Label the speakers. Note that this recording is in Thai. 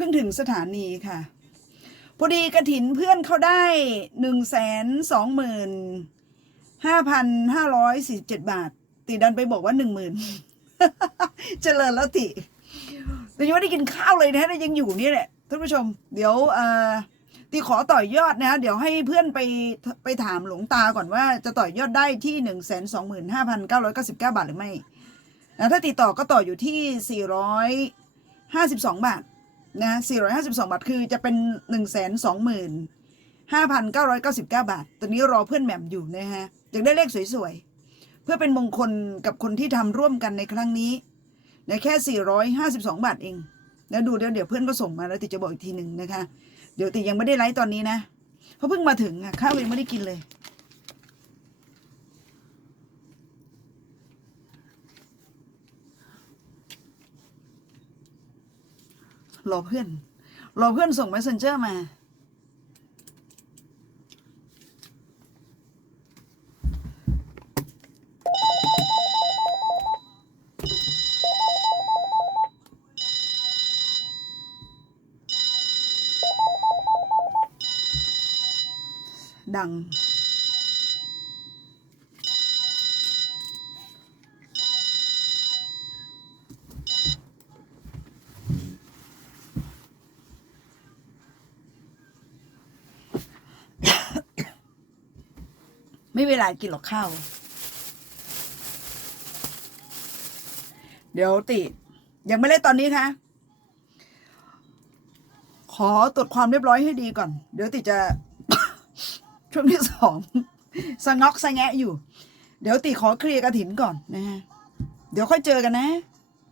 Speaker 1: พิ่งถึงสถานีค่ะ พอดีกระถินเพื่อนเขาได้หนึ่งแสนสองหมื่นห้าพันห้าร้อยสี่สิบเจ็ดบาท ติดันไปบอกว่าหนึ่งหมื่นเจริญแล้วติแต่ยังไม่ได้กินข้าวเลยนะยังอยู่นี่แหละท่านผู้ชม เดี๋ยวเอ่อตีขอต่อยอดนะ เดี๋ยวให้เพื่อนไปไปถามหลวงตาก่อนว่าจะต่อยอดได้ที่หนึ่งแสนสองหมื่นห้าพันเก้าร้อยเก้าสิบเก้าบาทหรือไม่ถ้าติดต่อก็ต่ออยู่ที่สี่ร้อยห้าสิบสองบาท นะสี่ร้อยห้าสิบาท คือจะเป็นหนึ่งแสนสองหมื่นห้าพันเก้าร้อยเก้าสิบาท ตอนนี้รอเพื่อนแหม่มอยู่นะฮะอยากได้เลขสวยๆ เพื่อเป็นมงคลกับคนที่ทำร่วมกันในครั้งนี้นะแค่ 452 บาทเอง แล้วดูเดี๋ยวเดี๋ยวเพื่อนก็ส่งมาแล้วติจะบอกอีกทีหนึ่งนะคะ เดี๋ยวติยังไม่ได้ไลฟ์ตอนนี้นะ เพราะเพิ่งมาถึงอะข้าวยังไม่ได้กินเลย รอเพื่อน รอเพื่อนส่ง messenger มา ดัง ไม่เวลากินหรอกข้าว เดี๋ยวติ ยังไม่เล่นตอนนี้คะขอตรวจความเรียบร้อยให้ดีก่อน เดี๋ยวติจะ ช่วงที่สองสงอกสะแงะอยู่ เดี๋ยวติขอเคลียร์กระถินก่อนนะฮะ เดี๋ยวค่อยเจอกันนะ